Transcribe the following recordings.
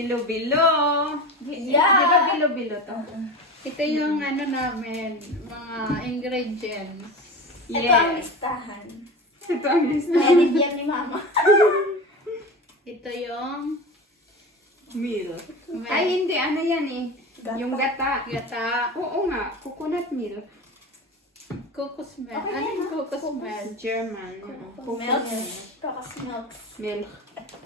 bilo-bilo. Yeah. Di ba bilo-bilo to? Ito yung ano namin, mga ingredients. Ito ang listahan. Ito ang list na. Edit yan ni Mama. Ito yung Milk. milk. Ay, hindi. Ano yan eh? Gata. Yung gata. Gata, Oo nga. Coconut milk. Cocos milk. Okay, Ano yung milk? German. Milk. Cocos milk. Milk.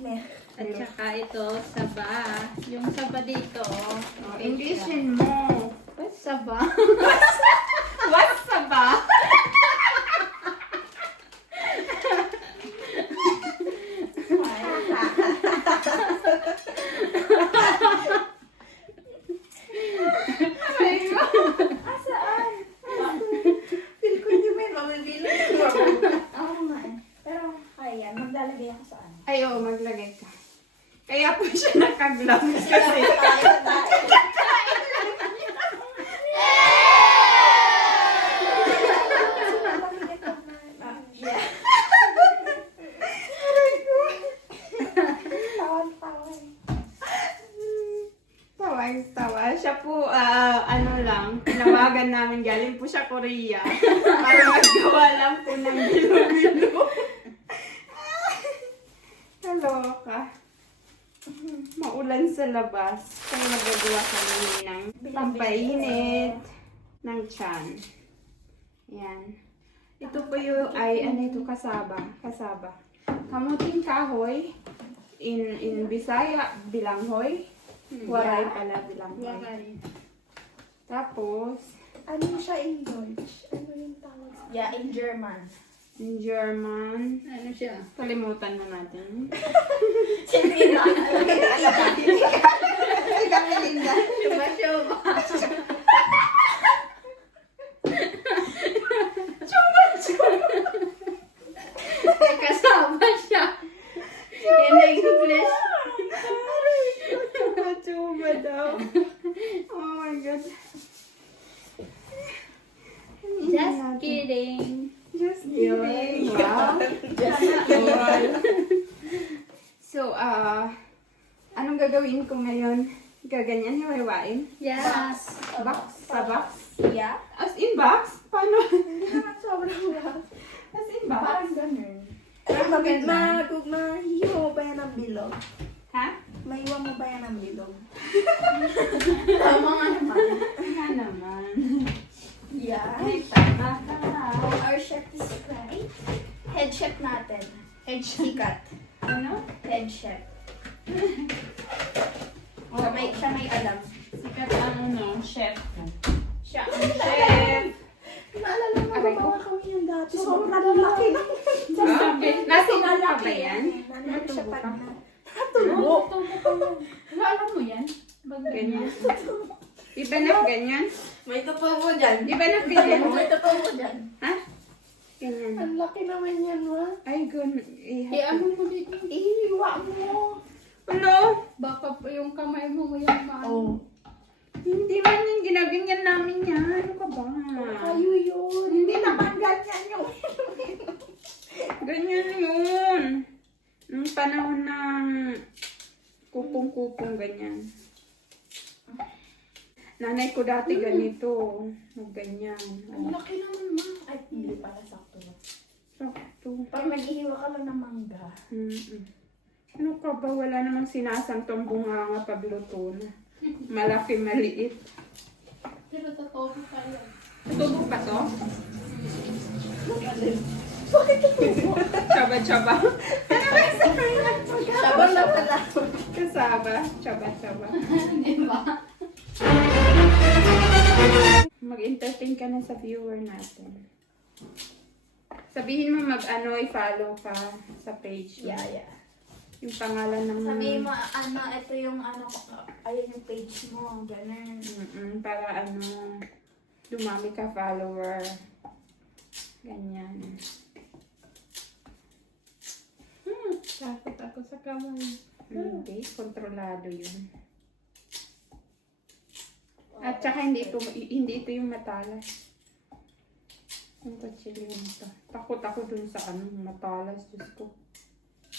Milk. At saka ito, saba. Yung saba dito. Oh, Englishin mo. What saba? What's saba? Asaan? Feel ko hindi may mamibilang. Oo nga eh. Pero kaya, maglalagay ako saan? Ay, oo, maglagay ka. Kaya po siya naka-gloves kasi. Tawa-tawa. Siya po, ah, ano lang, tinawagan namin, galing po siya Korea. Para maggawa lang po ng bilo-bilo. Sa labas. Kaya nagagawa kami ng pampainit ng tiyan. Yan. Ito po yung, ay, ano ito, kasaba. Kasaba. Kamuting kahoy. In, in Bisaya, bilanghoy. Waray pala bilanghoy. Tapos, Ano siya in Deutsch? Ano yung tawag? Yeah, in German. in German, Ano siya? kalimutan na natin. Hindi na. Ay, kamilinda. Shuba shuba. May kasama siya. In English. Chuba daw. Oh my God. Just kidding. Just kidding. Wow. All. So, ah, anong gagawin ko ngayon? Gaganyan hiwa-hiwain? Yes. Box? Sa box? Yeah? As in box? Paano? Sobrang lang. As in box? Parang ganun. Pero mabit ma, kung mahihiwa mo ba yan ng bilog? Ha? Maiwa mo ba yan ng bilog? Tama nga naman. Ano siya pa na? Natulo. Ano, alam mo yan? Bag Ganyan. Di ba na ganyan? May totoo mo dyan. Di ba na ganyan? May totoo mo dyan. Ha? Ganyan. Ang laki naman yan, ma. Ay, gun. I-ano mo dito. Ihiwa mo. Ano? Baka yung kamay mo yung maano. Oh. Hindi man yung ginaganyan namin yan. Ano ka ba? Kayo yun. Hindi naman ganyan yung Ganyan yun. Panahon ng kupong-kupong ganyan. Nanay ko dati ganito. Ganyan. Ang laki naman ma. Ay, hindi pala sakto na. Sakto. Pag naghihiwa ka lang ng mangga. Mm-mm. Ano ka ba? Wala namang sinasantong bunganga pagluto na. Malaki, maliit. Pero totoo tayo. Tutubo pa to? Bakit ito? Chaba-chaba. Sabar na pala. Kasaba. Chaba-chaba. Di ba? Mag-entertain ka na sa viewer natin. Sabihin mo mag-ano, i-follow ka sa page. mo. Yeah, yeah. Yung pangalan ng... Sabihin mo, ano, ito yung ano, ayun yung page mo, ganun. Mm-mm, para ano, dumami ka follower. Ganyan. Hmm, takot ako sa kamay. Hindi, kontrolado yun. At saka hindi ito, hindi ito yung matalas. Yung kutsilyo nito. Takot ako dun sa ano, matalas. Diyos ko.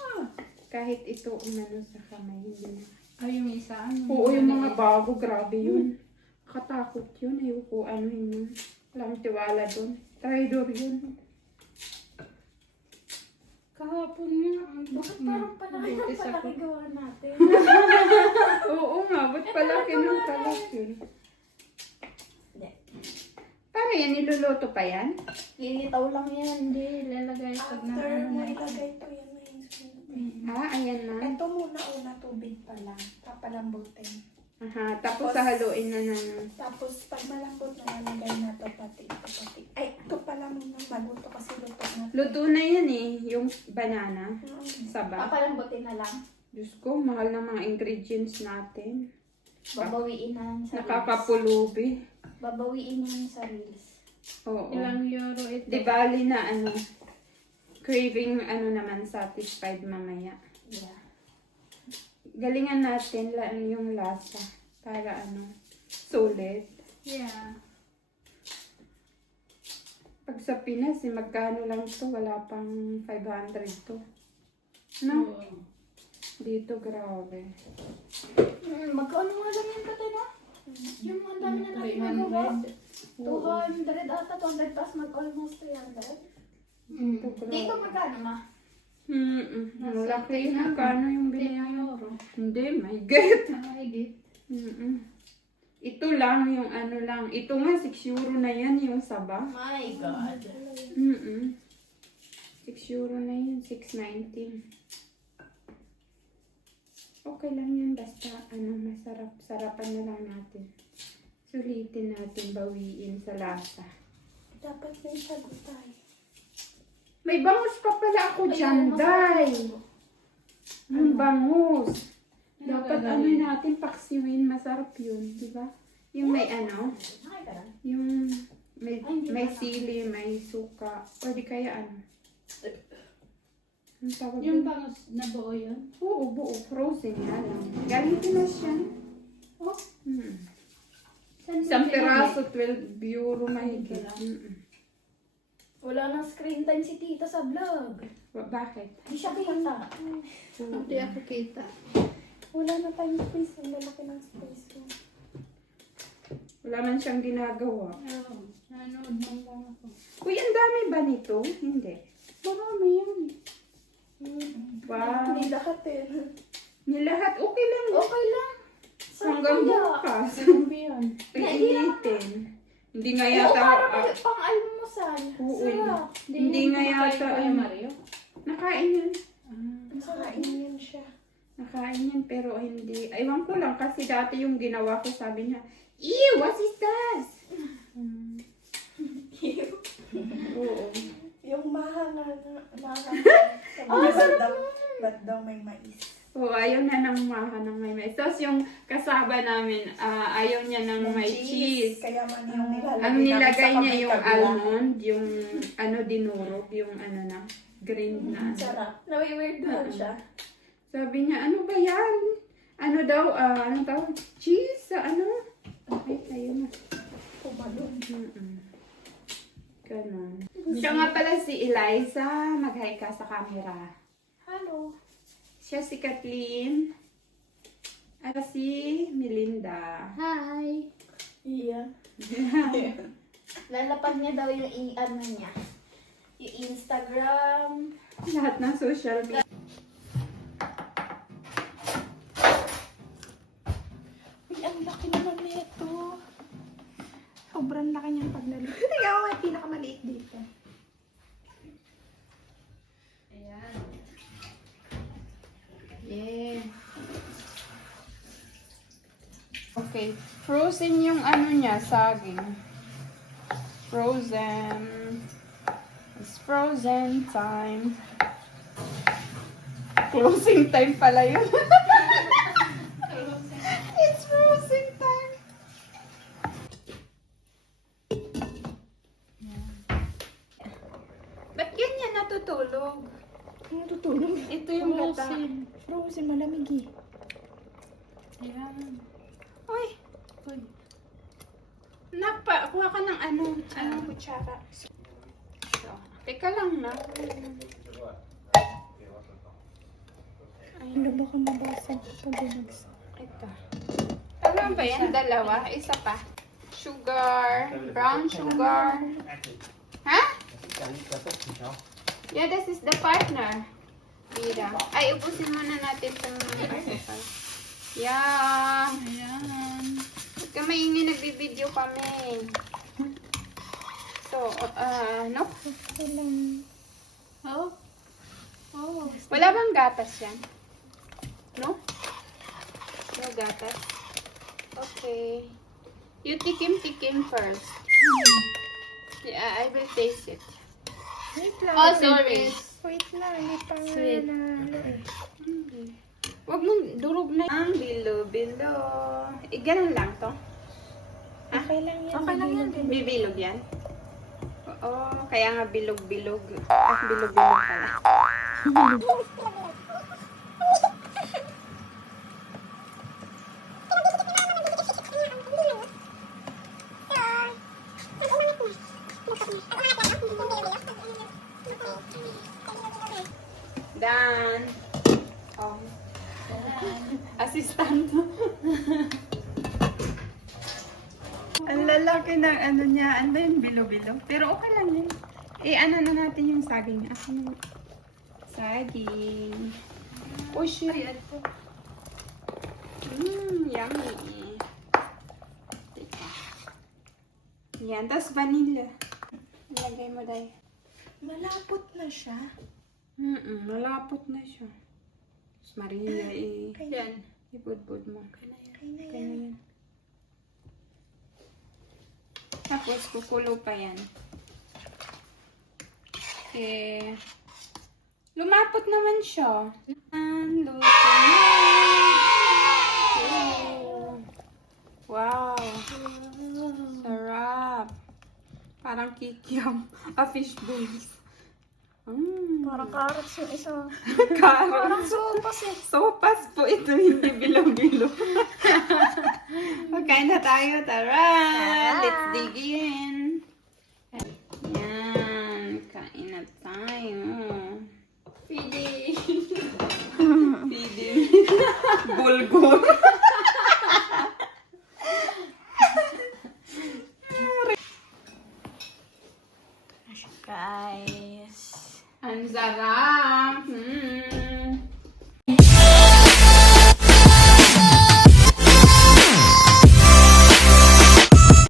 Ah, kahit ito umano sa kamay, hindi na. Ay, yung isa. Ano, Oo, yung mga bago, grabe yun. Katakot yun. Ayoko, ano yun. Walang tiwala dun. Traidor yun. Kahapon ang Bakit parang palaki ng buntis ako. palaki gawa natin? Oo nga, ba't palaki ng palaki? Hindi. Para yan, niluluto pa yan? Lilitaw lang yan. Hindi, lalagay pag na After ano mo na. ilagay po yan na yung sweet. Ah, ayan na. Ito muna una tubig pa lang. Papalambutin. Aha, tapos sahaluin na ng... Tapos pag malambot na nalagay na to pati ito pati. Ay, ito pala muna maluto kasi luto. Luto na yan eh, yung banana. Saba. Papalambutin na lang. Diyos ko, mahal na mga ingredients natin. Babawiin na yan sa. Nakakapulubi. Babawiin na yan sa reels. Oo. Ilang euro ito? Di bali na ano, craving ano naman satisfied mamaya. Yeah. Galingan natin la yung lasa para ano, sulit. Yeah. Pag sa Pinas, eh, magkano lang to? Wala pang 500 to. No? Oo. Dito, grabe. Mm, magkano nga lang yan kata na? Yung ang dami na natin nagawa. 300. 200 ata, 200 plus mag-almost 300. Dito, Dito grabe. magkano ma? Mm-mm. Ang laki 10 na. Kano yung 10 binayaran? euro. Hindi, my God. Ay, di. Mm-mm. Ito lang yung ano lang. Ito nga, 6 euro na yan yung saba. My God. Mm-mm. 6 euro na yun. 6.19. Okay lang yun. Basta ano, masarap. Sarapan na lang natin. Sulitin natin, bawiin sa lasa. Dapat may sagutay. May bangus pa pala ako dyan, Day. Yung bangus. Dapat Ano natin, paksiwin. Masarap yun, di ba? Yung may ano, yung may, Ay, hindi may sili, may suka. Di kaya ano. Ang tawag Yung yun? bangus na buo yun? Oo, buo. Frozen lang. Galing Pinas yan. Oh, Hmm. saan Isang binili? peraso, 12 euro mahigit. Wala. Mm-mm. Wala nang screen time si tita sa vlog. Ba- Bakit? Di siya kita. Hindi ako kita. Wala na tayong space. Ang lalaki ng space ko. Wala man siyang ginagawa. Oo. Nanood lang lang ako. Uy, ang dami ba nito? Hindi. Marami yan. Wow. Hindi lahat eh. Ni lahat, okay lang. Okay lang. Hanggang kaya. bukas. Grabe yun. Iinitin. Hindi nga Oo, yata. parang ah, may pang-almusal. Oo, Sarap. Hindi nga yata, pa kayo, ano. Mario? nakain yun. Ah. Nakain yan siya. Nakain yan, pero hindi. Aywan ko lang kasi dati yung ginawa ko, sabi niya, Ew, what is? Hmm. Oo. Yung mahanga na, mahanga. Ah, Sabi niya, ba't daw, ba't daw may mais? Oo, ayaw na ng maha ng may mais. Tapos yung kasaba namin, ah, ayaw niya ng may cheese. Kaya man yung nilalagay Ang nilagay niya yung almond, yung ano dinurog, yung ano na, green na. Sarap. Nawi-weird doon siya. Sabi niya, ano ba yan? Ano daw, ah, ano tawag? Cheese? Sa ano? Okay, ayun na. Pumalong. Mm-mm. Ganon. Siya nga pala si Eliza. Mag-hi ka sa camera. Hello. Siya si Kathleen. At si Melinda. Hi! Iya. Lalapag niya daw yung i- ano niya. Yung Instagram. Lahat ng social media. Okay. Frozen yung ano niya, saging. Frozen. It's frozen time. Closing time pala yun. It's frozen time. Ba't ganyan natutulog? Ano tutulog? Ito yung gata. Frozen. Frozen, malamig eh. Ayan. Uy, Uy. nakpa, kuha ka ng ano, ano, Anong kutsara? Teka lang na. Ano baka mabasag pag binagsak? Ito. Ano ba yan? Dalawa? Isa pa. Sugar. Brown sugar. Ha? Yeah, this is the partner. Mira. Ay, ubusin muna natin itong mga Yeah. Ayan. Huwag ka maingay, nagbibideo kami. So, uh, no? Kailan? Oh. Oh. Wala bang gatas yan? No? No gatas? Okay. You tikim-tikim first. Yeah, I will taste it. Wait lang. Oh, sorry. Wait lang, hindi pa nga Sweet. nalo eh. Huwag mong durog na ang bilo-bilo. Eh, ganun lang to. Okay lang yan. Okay lang yan. Bibilog yan? Oo, kaya nga bilog-bilog. Ah, bilog-bilog pala. Assistant. Ang lalaki ng ano niya. Ano ba yung bilo-bilo? Pero okay lang yun. Eh, ano na natin yung saging. Ako na. Saging. Oh, shit. Mmm, yummy. Teka. Yan, tapos vanilla. Ilagay mo, Day. Malapot na siya. Mm-mm, malapot na siya. Tapos Maria, eh. Kaya, Yan. Ibudbud mo. kaya na yan. Tapos, kukulo pa yan. Okay. Lumapot naman siya. Ang luto na. Oh. Wow. Sarap. Parang kikiam. A fish balls. Parang carrots yung isa. Parang sopas eh. Sopas po ito, hindi bilo-bilo. Magkain na tayo, tara! Let's dig in. Yan, kain na tayo. Feeding. Feeding. Bulgur.